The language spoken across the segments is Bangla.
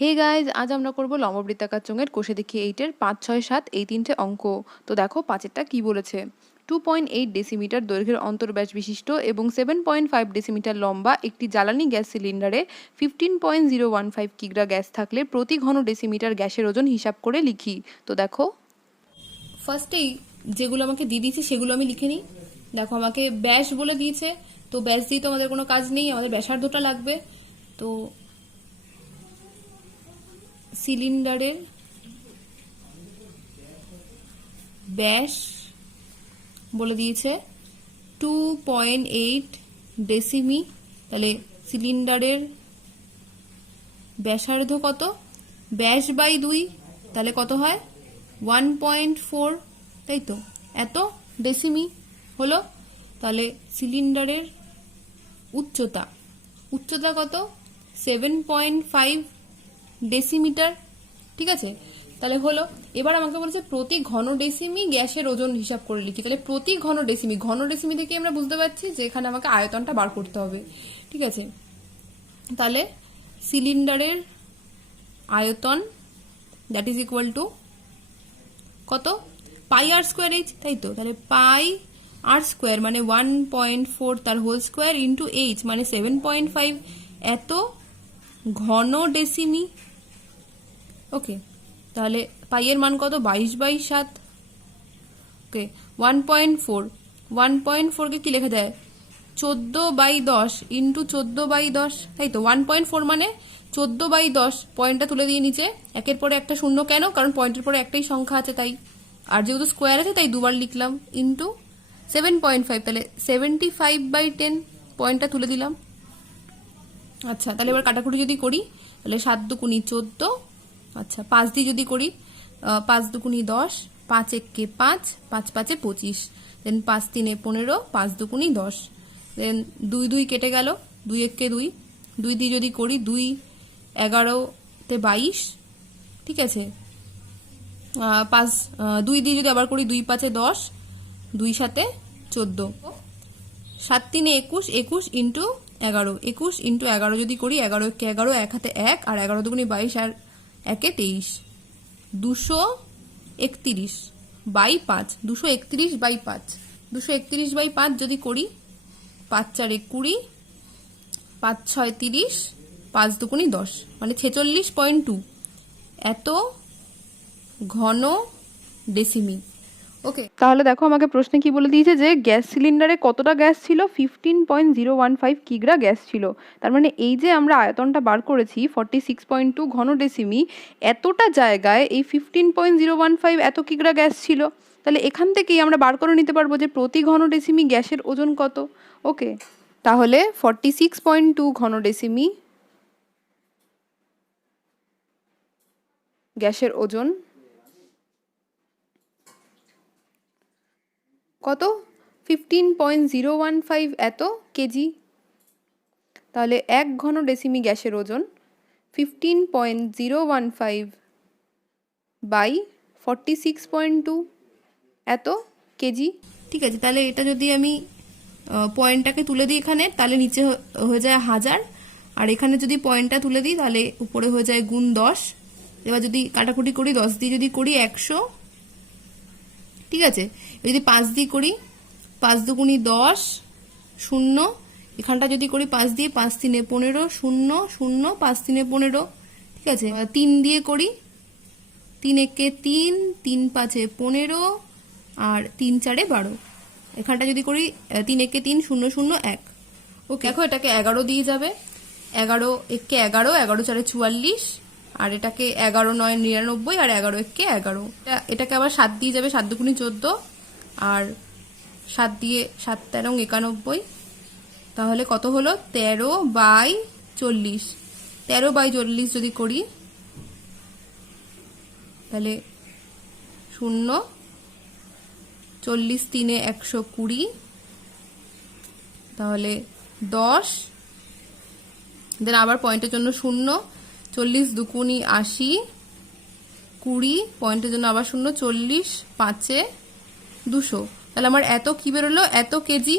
হে গাইজ, আজ আমরা করব লম্ববৃত্তাকার চোঙের কোষে দেখি 8-এর 5, 6, 7 এই তিনটে অঙ্ক। তো দেখো 5-এরটা কি বলেছে। 2.8 ডেসিমিটার দৈর্ঘ্যের অন্তর্ব্যাস বিশিষ্ট এবং 7.5 ডেসিমিটার লম্বা একটি জ্বালানি গ্যাস সিলিন্ডারে 15.015 কিগ্রা গ্যাস থাকলে প্রতি ঘন ডেসিমিটার গ্যাসের ওজন হিসাব করে লিখি। তো দেখো ফার্স্টেই যেগুলো আমাকে দিয়ে দিয়েছে সেগুলো আমি লিখে নিই। দেখো আমাকে ব্যাস বলে দিয়েছে, তো ব্যাস দিয়ে তো আমাদের কোনো কাজ নেই, আমাদের ব্যাসার্ধটা লাগবে। তো সিলিন্ডারের ব্যাস বলে দিয়েছে 2.8 ডেসিমি, তাহলে সিলিন্ডারের ব্যাসার্ধ কত, ব্যাস বাই 2, তাহলে কত হয় 1.4, তাই তো, এত ডেসিমি হলো। তাহলে সিলিন্ডারের উচ্চতা উচ্চতা কত 7.5 ডেসিমিটার, ঠিক আছে, তাহলে হলো। এবার আমাকে বলছে প্রতি ঘন ডেসিমি গ্যাসের ওজন হিসাব করে লিখি। তাহলে প্রতি ঘন ডেসিমি থেকে আমরা বুঝতে পারছি যে এখানে আমাকে আয়তনটা বার করতে হবে, ঠিক আছে। তাহলে সিলিন্ডারের আয়তন দ্যাট ইজ ইকুয়াল টু কত, পাই আর স্কোয়ার এইচ, তাই তো। তাহলে পাই আর স্কোয়ার মানে 1.4 তার হোল স্কোয়ার ইন্টু এইচ মানে 7.5 এত ঘন ডেসিমি। ওকে, তাহলে পাইয়ের মান কত 22/7। ওকে, 1.4কে কি লেখা যায় 14/10 ইন্টু 14/10, তাই তো। 1.4 মানে 14/10, পয়েন্টটা তুলে দিয়ে নিচে, একের পরে একটা শূন্য কেন, কারণ পয়েন্টের পরে একটাই সংখ্যা আছে তাই, আর যেহেতু স্কোয়ার আছে তাই দুবার লিখলাম, ইন্টু 7.5, তাহলে 75/10 পয়েন্টটা তুলে দিলাম। আচ্ছা, তাহলে এবার কাটাকুটি যদি করি তাহলে 7 দুগুণি 14, আচ্ছা 5 দিয়ে যদি করি 5 দুগুণি 10, 5 একে 5, 5 5 25, দেন 5 3 15, 5 দুগুণি 10, দেন 2 2 কেটে গেল, 2 একে 2, 2 দিয়ে যদি করি 2 11তে 22, ঠিক আছে। 5 2 দিয়ে যদি আবার করি 2 5 10, 2 7 14, 7 3 21, 21 ইন্টু 11, 21 ইন্টু 11 যদি করি 11 একে 11, 1 হাতে 1, আর 11 দুগুণি 22 আর 1 23, 231/5, 231/5, 231/5 যদি করি 5 4 20, 5 6 30, 5 দুগুণি 10 মানে 46.2 এত ঘন ডেসিমি। ওকে, তাহলে দেখো আমাকে প্রশ্নে কি বলে দিয়েছে যে গ্যাস সিলিন্ডারে কতটা গ্যাস ছিল, 15.015 কিগ্রা গ্যাস ছিল। তার মানে এই যে আমরা আয়তনটা বার করেছি 46.2 ঘন ডেসিমি, এতটা জায়গায় এই 15.015 এত কিগ্রা গ্যাস ছিল। তাহলে এখান থেকেই আমরা বার করে নিতে পারবো যে প্রতি ঘন ডেসিমি গ্যাসের ওজন কত। ওকে, তাহলে 46.2 ঘন ডেসিমি গ্যাসের ওজন কত, 15.015 এত কেজি। তাহলে 1 ঘন ডেসিমি গ্যাসের ওজন 15.015 বাই 46.2 এত কেজি, ঠিক আছে। তাহলে এটা যদি আমি পয়েন্টটাকে তুলে দিই এখানে, তাহলে নিচে হয়ে যায় 1000, আর এখানে যদি পয়েন্টটা তুলে দিই তাহলে উপরে হয়ে যায় গুণ 10। এবার যদি কাটাকুটি করি 10 দিয়ে যদি করি 100, ঠিক আছে। যদি 5 দিয়ে করি 5 দুগুণি 10, 0, এখানটা যদি করি 5 দিয়ে 5 3 15, 0 0, 5 3 15, ঠিক আছে। 3 দিয়ে করি 3 একে 3, 3 5 15, আর 3 4 12, এখানটা যদি করি 3 একে 3, 0 0 1। ওকে, দেখো এটাকে 11 দিয়ে যাবে, 11 একে 11, 11 4 44, আর এটাকে 11 9 99, আর 11 একে 11, এটাকে আবার 7 দিয়ে যাবে, 7 দুগুণি 14, আর 7 দিয়ে 7 13 91, তাহলে কত হলো 13/40, 13/40 যদি করি তাহলে 0, 40 3 120, তাহলে 10, দেন আবার পয়েন্টের জন্য 0, 40 দুগুণি 80, 20, পয়েন্টের জন্য আবার 0, 40 5 200, তাহলে আমার এত কি বেরোলো, এত কেজি,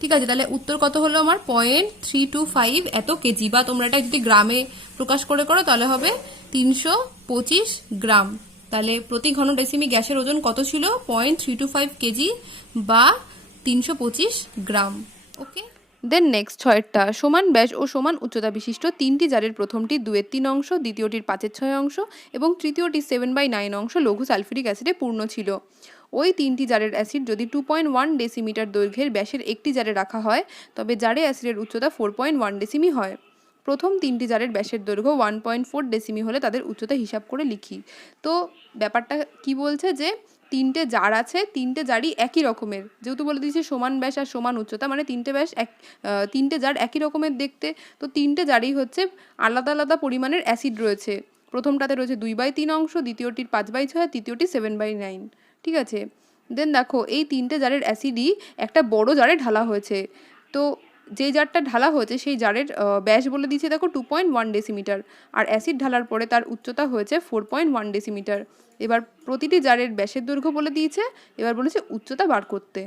ঠিক আছে। তাহলে উত্তর কত হলো আমার 0.325 এত কেজি, বা তোমরা এটা যদি গ্রামে প্রকাশ করে করো তাহলে হবে 325 গ্রাম। তাহলে প্রতি ঘন ডেসিমি গ্যাসের ওজন কত ছিল? 0.325 কেজি বা 325 গ্রাম। ওকে, দেন নেক্সট 6টা সমান ব্যাস ও সমান উচ্চতা বিশিষ্ট 3টি জারের প্রথমটি 2/3 অংশ, দ্বিতীয়টির 5/6 অংশ এবং তৃতীয়টি 7/9 অংশ লঘু সালফিউরিক অ্যাসিডে পূর্ণ ছিল। ওই 3টি জারের অ্যাসিড যদি 2.1 ডেসিমিটার দৈর্ঘ্যের ব্যাসের একটি জারে রাখা হয় তবে জারে অ্যাসিডের উচ্চতা 4.1 ডেসিমি হয়। প্রথম 3টি জারের ব্যাসের দৈর্ঘ্য 1.4 ডেসিমি হলে তাদের উচ্চতা হিসাব করে লিখি। তো ব্যাপারটা কি বলছে যে 3টে জার আছে, 3টে জারই একই রকমের, যেহেতু বলে দিয়েছে সমান ব্যাস আর সমান উচ্চতা, মানে 3টে জার একই রকমের দেখতে। তো 3টে জারই হচ্ছে আলাদা আলাদা পরিমাণের অ্যাসিড রয়েছে। প্রথমটাতে রয়েছে 2/3 অংশ, দ্বিতীয়টির 5/6, তৃতীয়টি 7/9। ঠিক আছে, দেন দেখো এই 3টে জারের অ্যাসিডই একটা বড় জারে ঢালা হয়েছে। তো যে জারটা ঢালা হয়েছে সেই জারের ব্যাস বলে দিয়েছে দেখো 2.1 ডেসিমিটার, আর অ্যাসিড ঢালার পরে তার উচ্চতা হয়েছে 4.1 ডেসিমিটার। এবার প্রতিটি জারের ব্যাসের দৈর্ঘ্য বলে দিয়েছে, এবার বলেছে উচ্চতা বার করতে।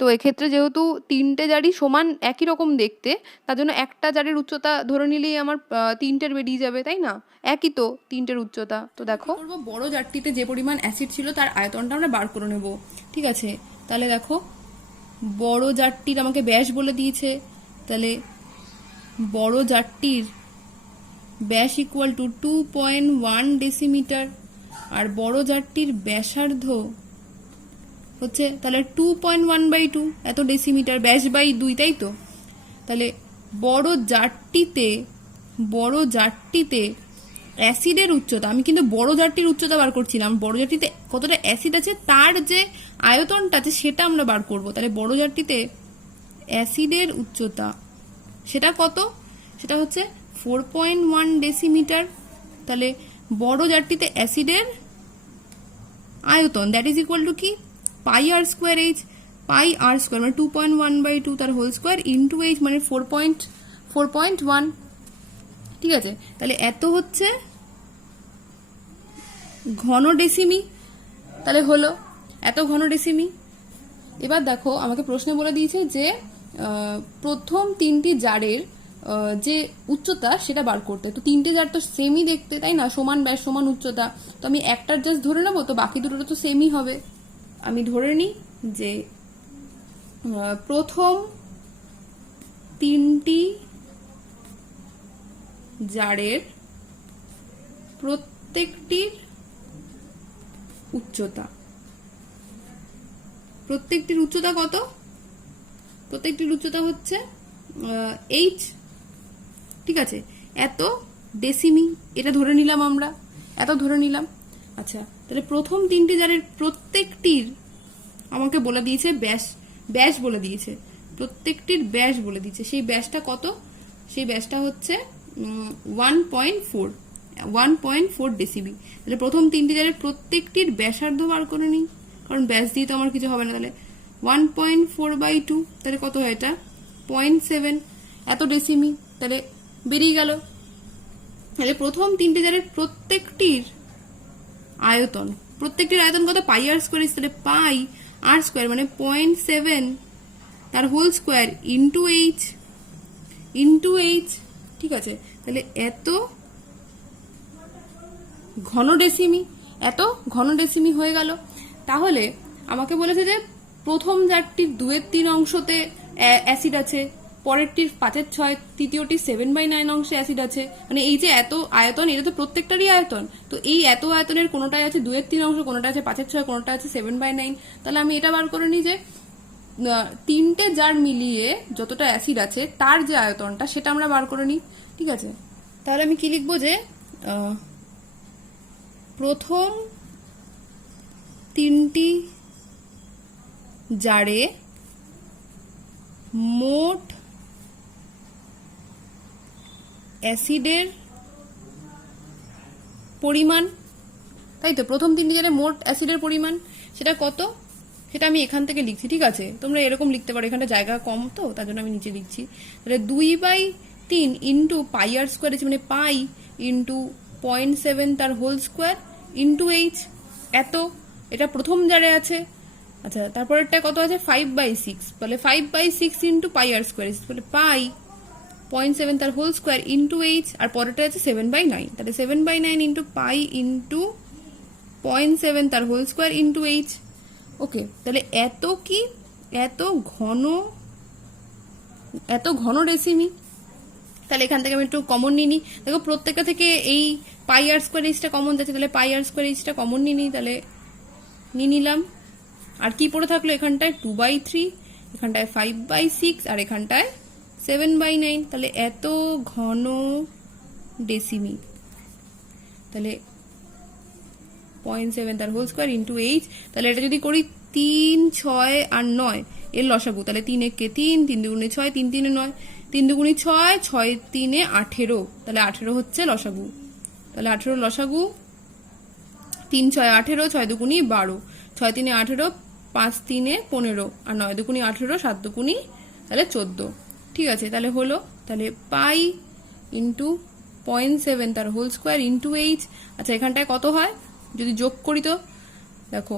তো এক্ষেত্রে যেহেতু 3টে জারই সমান একই রকম দেখতে, তার জন্য একটা জারের উচ্চতা ধরে নিলেই আমার 3টের বেরিয়ে যাবে, তাই না? একই তো 3টের উচ্চতা। তো দেখো বড় জারটিতে যে পরিমাণ অ্যাসিড ছিল তার আয়তনটা আমরা বার করে নেব। ঠিক আছে, তাহলে দেখো বড় জারটির আমাকে ব্যাস বলে দিয়েছে, তাহলে বড় জারটির ব্যাস ইকুয়াল টু 2.1 ডেসিমিটার, আর বড় জারটির ব্যাসার্ধ হচ্ছে তাহলে 2.1/2 এত ডেসিমিটার, ব্যাস বাই 2, তাই তো? তাহলে বড় জারটিতে অ্যাসিডের উচ্চতা, আমি কিন্তু বড় জারটির উচ্চতা বার করছি না, বড় জারটিতে কতটা অ্যাসিড আছে তার যে আয়তনটা আছে সেটা আমরা বার করব। তাহলে বড় জারটিতে অ্যাসিডের উচ্চতা সেটা কত? সেটা হচ্ছে 4.1 ডেসিমিটার। তাহলে বড় জারটিতে অ্যাসিডের আয়তন দ্যাট ইজ ইকুয়াল টু কি? পাই আর স্কোয়ার এইচ, পাই আর স্কোয়ার মানে 2.1/2 তার হোল স্কোয়ার ইন্টু এইচ মানে 4.1। ঠিক আছে, তাহলে এত হচ্ছে ঘন ডেসিমি, তাহলে হলো এত ঘন ডেসিমি। এবার দেখো আমাকে প্রশ্নে বলে দিয়েছে যে প্রথম 3টি জারের যে উচ্চতা সেটা বার করতে। তো 3টে জার তো সেমই দেখতে, তাই না? সমান ব্যাস সমান উচ্চতা, তো আমি একটার জাস্ট ধরে নেবো, তো বাকি দুটোটা তো সেমই হবে। আমি ধরে নিই যে প্রথম 3টি জারের প্রত্যেকটির উচ্চতা কত? প্রত্যেকটির উচ্চতা হচ্ছে এইচ। ঠিক আছে, এত ডেসিমি, এটা ধরে নিলাম আমরা, এত ধরে নিলাম। আচ্ছা, তাহলে প্রথম 3টি জারের প্রত্যেকটির আমাকে বলে দিয়েছে ব্যাস বলে দিয়েছে, প্রত্যেকটির ব্যাস বলে দিয়েছে। সেই ব্যাসটা কত? সেই ব্যাসটা হচ্ছে 1.4 ডেসিমি। তাহলে প্রথম 3টি জারের প্রত্যেকটির ব্যাসার্ধ বার করে নিই, কারণ ব্যাস দিয়ে তো আমার কিছু হবে না। তাহলে 1.4/2, তাহলে কত হয় এটা? 0.7 এত ডেসিমি, তাহলে বেরিয়ে গেল। তাহলে প্রথম 3টে জারের প্রত্যেকটির আয়তন কত? পাই আর স্কোয়ার, তাহলে পাই আর স্কোয়ার মানে 0.7 তার হোল স্কোয়ার ইন্টু এইচ। ঠিক আছে, তাহলে এত ঘন ডেসিমি হয়ে গেল। তাহলে আমাকে বলেছে যে প্রথম জারটির 2/3 অংশতে অ্যাসিড আছে, পরেরটির 5/6, তৃতীয়টির 7/9 অংশে অ্যাসিড আছে। মানে এই যে এত আয়তন, এটা তো প্রত্যেকটারই আয়তন। তো এই এত আয়তনের কোনোটাই আছে 2/3 অংশ, কোনোটা আছে 5/6, কোনোটা আছে 7/9। তাহলে আমি এটা বার করে নিই যে 3টে জার মিলিয়ে যতটা অ্যাসিড আছে তার যে আয়তনটা সেটা আমরা বার করে নিই। ঠিক আছে, তাহলে আমি কি লিখবো যে প্রথম 3টি জারে মোট অ্যাসিডের পরিমাণ, তাই তো? প্রথম 3টি জারে মোট অ্যাসিডের পরিমাণ সেটা কত? সেটা আমি এখান থেকে লিখছি। ঠিক আছে, তোমরা এরকম লিখতে পারো, এখানটা জায়গা কম তো তার জন্য আমি নিচে লিখছি। তাহলে 2/3 ইন্টু পাই আর স্কোয়ার মানে পাই ইন্টু 0.7 তার হোল স্কোয়ার ইন্টু এইচ, এত। এটা প্রথম জারে আছে। আচ্ছা, তারপরেরটা কত আছে? 5/6, বলে 5/6 ইন্টু পাই আর স্কোয়ার, বলে পাই 0.7 তার হোল স্কোয়ার ইন্টু এইচ, আর পরেরটা আছে 7/9, তাহলে 7/9 ইন্টু পাই ইন্টু 0.7 তার হোল স্কোয়ার ইন্টু এইচ। ওকে, তাহলে এত কি, এত ঘন ডেসিমি। তাহলে এখান থেকে আমি একটু কমন নিই। দেখো প্রত্যেকটা থেকে এই পাই আর স্কোয়ার এইচটা কমন যাচ্ছে, তাহলে পাই আর স্কোয়ার এইচটা কমন নিই, তাহলে নিয়ে নিলাম। আর কি পড়ে থাকলো, এখানটায় 2/3, এখানটায় 5/6, আর এখানটায় 7/9। তাহলে এত ঘন ডেসিমি, তাহলে 0.7 তার হোল স্কোয়ার ইন্টু এইচ। তাহলে এটা যদি করি 3, 6 আর 9 এর লসাগু, তাহলে 3 একে 3, 3 দুগুণে 6, 3 3 9, 3 দুগুণে 6, 6 3 18, তাহলে 18 হচ্ছে লসাগু। তাহলে 18 লসাগু, 3 6 18, 6 দুগুণি 12, 6 3 18, 5 3 15, আর 9 দুগুণি 18, 7 দুগুণি তাহলে 14। ঠিক আছে, তাহলে হলো, তাহলে পাই ইন্টু 0.7 তার হোল স্কোয়ার ইন্টু এইচ। আচ্ছা এখানটায় কত হয় যদি যোগ করি, তো দেখো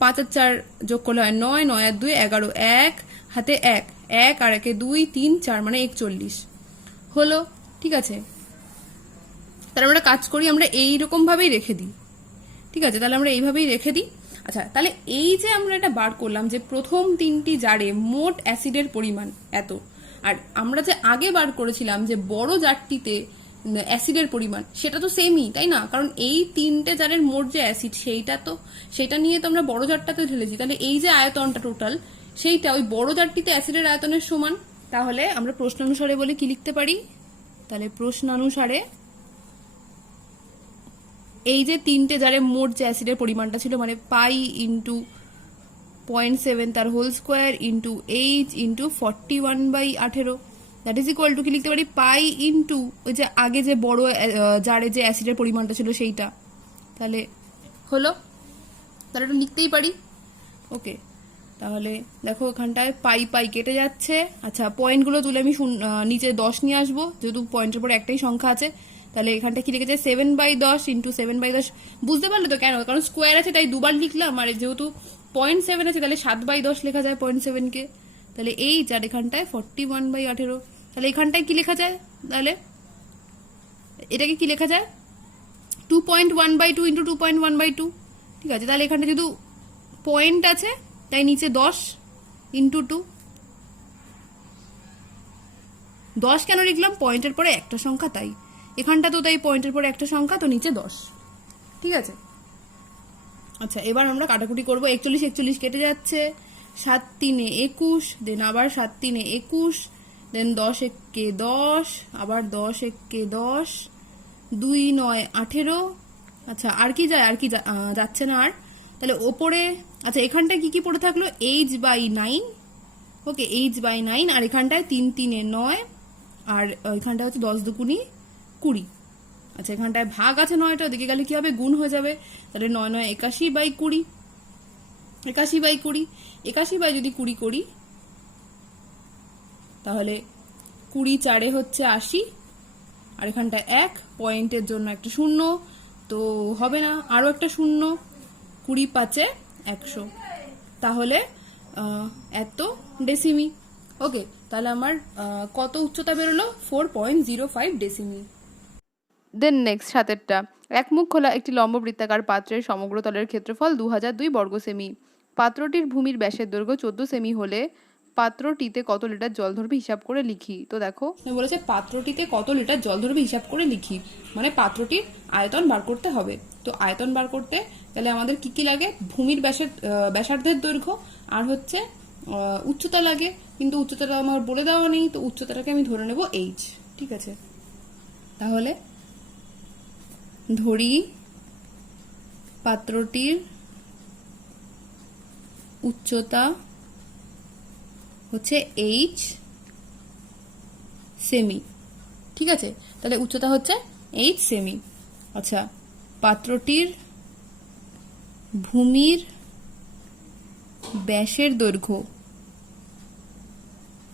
5 আর 4 যোগ করলে হয় 9, 9 আর 2 11, 1 হাতে 1, 1 আর 1 2, 3 4 মানে 41 হলো। ঠিক আছে, তাহলে আমরা কাজ করি, আমরা এইরকম ভাবেই রেখে দিই। ঠিক আছে, তাহলে আমরা এইভাবেই রেখে দিই। আচ্ছা, তাহলে এই যে আমরা এটা বার করলাম যে প্রথম 3টি জারে মোট অ্যাসিডের পরিমাণ এত, আর আমরা যে আগে বার করেছিলাম যে বড় জারটিতে অ্যাসিডের পরিমাণ, সেটা তো সেমই, তাই না? কারণ এই 3টে জারের মোট যে অ্যাসিড সেটা নিয়ে তো আমরা বড় জারটাতে ঢেলেছি, তাহলে এই যে আয়তনটা টোটাল সেইটা ওই বড় জারটিতে অ্যাসিডের আয়তনের সমান। তাহলে আমরা প্রশ্নানুসারে বলে কি লিখতে পারি, তাহলে প্রশ্নানুসারে এই যে 3টে জারে মোট যে অ্যাসিডের পরিমাণটা ছিল, মানে পাই ইন্টু 0.7 তার whole square into H into 41/18, that is equal to কি লিখতে পারি, পাই ইন্টু ওই যে আগে যে বড় জারে যে অ্যাসিডের পরিমাণটা ছিল সেইটা। তাহলে হলো, তাহলে এটা লিখতেই পারি। ওকে, তাহলে দেখো এখানটায় পাই পাই কেটে যাচ্ছে। আচ্ছা, পয়েন্টগুলো তুলে আমি নিচে 10 নিয়ে আসবো, যেহেতু পয়েন্টের পরে একটাই সংখ্যা আছে। তাহলে এখানটা কি লিখেছে 7/10 ইন্টু 7/10, বুঝতে পারলে তো কেন, কারণ স্কোয়ার আছে তাই দুবার লিখলাম, আর যেহেতু 0.7 আছে তাহলে 7/10 লেখা যায় 0.7 কে। তাহলে এই যার এখানটায় 41/18, তাহলে এখানটায় কি লেখা যায়, তাহলে এটাকে কি লেখা যায় 2.1/2 ইন্টু 2.1/2। ঠিক আছে, তাহলে এখানটা যেহেতু পয়েন্ট আছে তাই নিচে 10 ইন্টু 2। 10 কেন লিখলাম, পয়েন্টের পরে একটা সংখ্যা তাই, এখানটা তো তাই পয়েন্টের পরে একটা সংখ্যা, তো নিচে 10। ঠিক আছে, আচ্ছা এবার আমরা কাটাকুটি করবো। 41 41 কেটে যাচ্ছে, 7 3 21, দেন আবার 7 3 21, দেন 10 1 10, আবার 10 1 10, 2 9 18। আচ্ছা আর কি যায়, আর কি যাচ্ছে না আর, তাহলে ওপরে আচ্ছা এখানটায় কি কি পড়ে থাকলো, h/9। ওকে, h/9, আর এখানটায় 3 3 9, আর এখানটা হচ্ছে 10 দুগুণি 20। আচ্ছা এখানটায় ভাগ আছে 9টা, ওদিকে গেলে কি হবে, গুণ হয়ে যাবে। তাহলে 9 9 81/20, 81/20, 81 বাই যদি 20 করি তাহলে 20 4 হচ্ছে 80, আর এখানটা 1 পয়েন্টের জন্য একটা শূন্য, তো হবে না, আরো একটা শূন্য, 20 5 100, তাহলে এত ডেসিমি। ওকে, তাহলে আমার কত উচ্চতা বেরোলো, 4.05 ডেসিমি। দেন নেক্সট 7টা, এক মুখ খোলা একটি লম্ব বৃত্তাকার পাত্রের সমগ্র তলের ক্ষেত্রফল 2002 বর্গ সেমি। পাত্রটির ভূমির ব্যাসের দৈর্ঘ্য 14 সেমি হলে পাত্রটিতে কত লিটার জল ধরবে হিসাব করে লিখি। তো দেখো বলেছে পাত্রটিতে কত লিটার জল ধরবে হিসাব করে লিখি, মানে পাত্রটির আয়তন বার করতে হবে। তো আয়তন বার করতে তাহলে আমাদের কি কি লাগে, ভূমির ব্যাসার্ধের দৈর্ঘ্য আর হচ্ছে উচ্চতা লাগে, কিন্তু উচ্চতাটা আমার বলে দেওয়া নেই, তো উচ্চতাটাকে আমি ধরে নেব h। ঠিক আছে, তাহলে ধরি পাত্রটির উচ্চতা হচ্ছে h সেমি। ঠিক আছে, তাহলে উচ্চতা হচ্ছে h সেমি। আচ্ছা, পাত্রটির ভূমির ব্যাসের দৈর্ঘ্য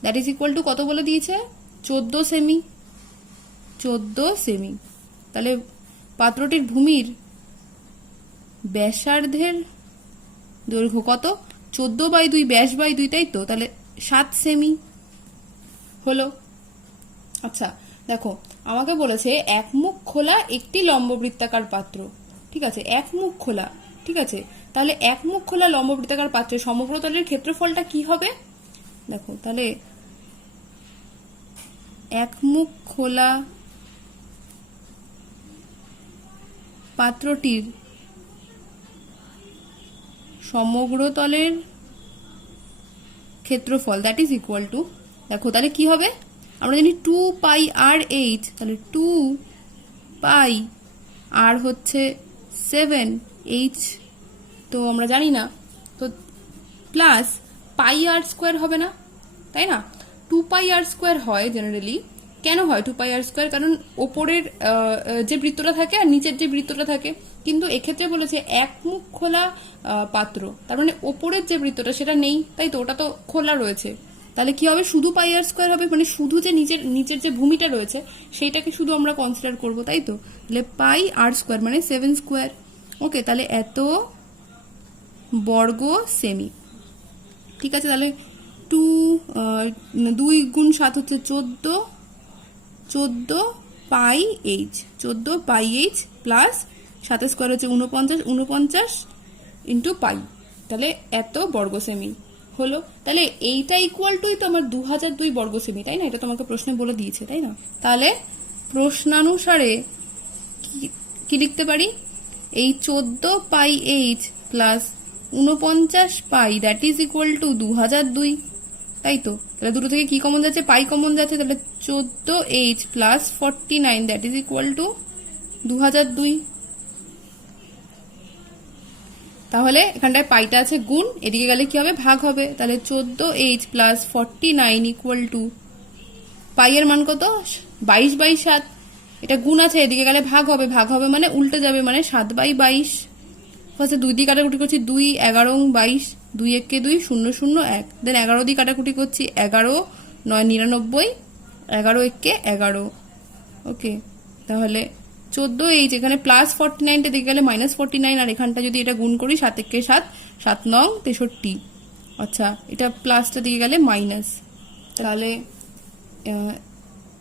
দ্যাট ইজ ইকুয়াল টু কত বলে দিয়েছে, 14 সেমি। 14 সেমি, তাহলে পাত্রটির ভূমির ব্যাসার্ধের দৈর্ঘ্য কত, 14/2 ব্যাস/2, তাই তো, তাহলে 7 সেমি হলো। আচ্ছা দেখো, আমাকে বলেছে এক মুখ খোলা একটি লম্ববৃত্তাকার পাত্র, ঠিক আছে, এক মুখ খোলা, ঠিক আছে, তাহলে এক মুখ খোলা লম্ববৃত্তাকার পাত্রের সমগ্র তলের ক্ষেত্রফলটা কি হবে? দেখো তাহলে এক মুখ খোলা পাত্রটির সমগ্র তলের ক্ষেত্রফল দ্যাট ইজ ইকুয়াল টু, দেখো তাহলে কি হবে, আমরা জানি 2πr/h, তাহলে 2πr হচ্ছে 7h, তো আমরা জানি না, তো প্লাস πr² হবে না, তাই না? 2πr² হয় জেনারেলি। কেন হয় 2πr²? কারণ ওপরের যে বৃত্তটা থাকে আর নিচের যে বৃত্তটা থাকে, কিন্তু এক্ষেত্রে বলেছে এক মুখ খোলা পাত্র, তার মানে ওপরের যে বৃত্তটা সেটা নেই, তাই তো, ওটা তো খোলা রয়েছে, তাহলে কি হবে, শুধু πr² হবে, মানে শুধু যে নিচের যে ভূমিটা রয়েছে সেইটাকে শুধু আমরা কনসিডার করব, তাই তো, তাহলে πr² মানে 7²। ওকে, তাহলে এত বর্গ সেমি, ঠিক আছে, তাহলে 2 গুণ 7 হচ্ছে 14 πh, 14 πh প্লাস 7² হচ্ছে 49 ইন্টু পাই, তাহলে এত বর্গ সেমি হলো। তাহলে এইটা ইকুয়াল টুই তো আমার 2002 বর্গ সেমি, তাই না? এটা তোমাকে প্রশ্নে বলে দিয়েছে, তাই না? তাহলে প্রশ্নানুসারে কি লিখতে পারি, এই 14 πh plus 49 pi that is equal two 2002, তাই তো? তাহলে দুটো থেকে কি কমন যাচ্ছে, পাই কমন যাচ্ছে, তাহলে 14h plus 49 that is equal two 2002। তাহলে এখানটায় পাইটা আছে গুণ, এদিকে গেলে কি হবে, ভাগ হবে, তাহলে 14h প্লাস 49 ইকুয়াল টু পাইয়ের মান কত, 22/7, এটা গুণ আছে, এদিকে গেলে ভাগ হবে, ভাগ হবে মানে উল্টে যাবে, মানে 7/22। ফার্স্টে 2 দিয়ে কাটাকুটি করছি, 2 11 22, 2 1 2 0 0 1, দেন 11 দিয়ে কাটাকুটি করছি, 11 9 99, 11 1 11। ওকে, তাহলে 14h, এখানে প্লাস 49, দিকে গেলে -49, আর এখানটা যদি এটা গুণ করি 7 1 7, 7 9 63, আচ্ছা এটা প্লাসটা দিকে গেলে মাইনাস, তাহলে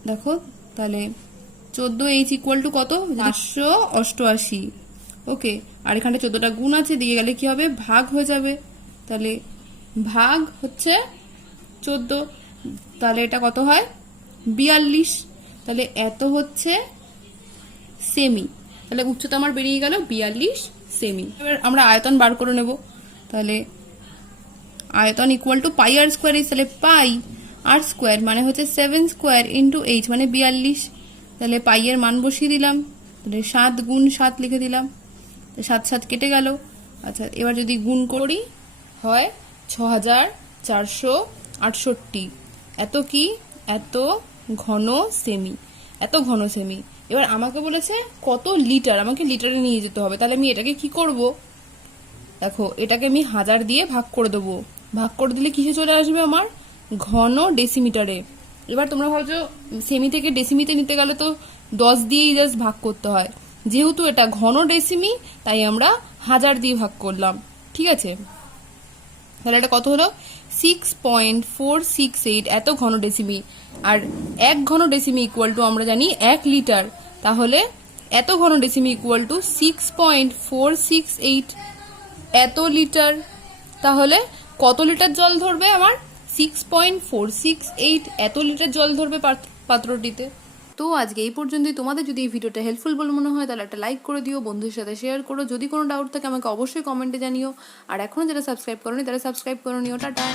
দেখো তাহলে 14h ইকুয়াল টু কত, 588। ওকে, আর এখানে 14টা গুণ আছে, দিকে গেলে কি হবে, ভাগ হয়ে যাবে, তাহলে ভাগ হচ্ছে 14, তাহলে এটা কত হয়, 42, তাহলে এত হচ্ছে সেমি, তাহলে উচ্চতা আমার বেরিয়ে গেল 42 সেমি। এবার আমরা আয়তন বার করে নেব, তাহলে আয়তন ইকুয়াল টু πr², তাহলে πr² মানে হচ্ছে 7² ইন্টু h মানে 42, তাহলে পাই এর মান বসিয়ে দিলাম, তাহলে 7 গুণ 7 লিখে দিলাম, 7 7 কেটে গেল। আচ্ছা এবার যদি গুণ করি হয় 6468, এত কি, এত ঘন সেমি, এত ঘন সেমি। এবার আমাকে বলেছে কত লিটার, আমাকে লিটারে নিয়ে যেতে হবে, তাহলে আমি এটাকে কি করব, দেখো এটাকে আমি 1000 দিয়ে ভাগ করে দেবো, ভাগ করে দিলে কিসে চলে আসবে, আমার ঘন ডেসিমিটারে। এবার তোমরা ভাবছো সেমি থেকে ডেসিমিতে নিতে গেলে তো 10 দিয়েই জাস্ট ভাগ করতে হয়, যেহেতু এটা ঘন ডেসিমি তাই আমরা 1000 দিয়ে ভাগ করলাম, ঠিক আছে। তাহলে এটা কত হলো, 6.468 এত ঘন ডেসিমি, আর 1 ঘন ডেসিমি ইকুয়াল টু আমরা জানি 1 লিটার, তাহলে এত ঘন ডেসিমি ইকুয়াল টু 6.468 এত লিটার। তাহলে কত লিটার জল ধরবে আমার, 6.468 এত লিটার জল ধরবে পাত্রটিতে। তো আজকে এই পর্যন্তই। তোমাদের যদি এই ভিডিওটা হেল্পফুল বলে মনে হয় তাহলে একটা লাইক করে দিও, বন্ধুদের সাথে শেয়ার করো, যদি কোনো ডাউট থাকে আমাকে অবশ্যই কমেন্টে জানিও, আর এখনো যারা সাবস্ক্রাইব করোনি তারা সাবস্ক্রাইব করে নিও। টাটা।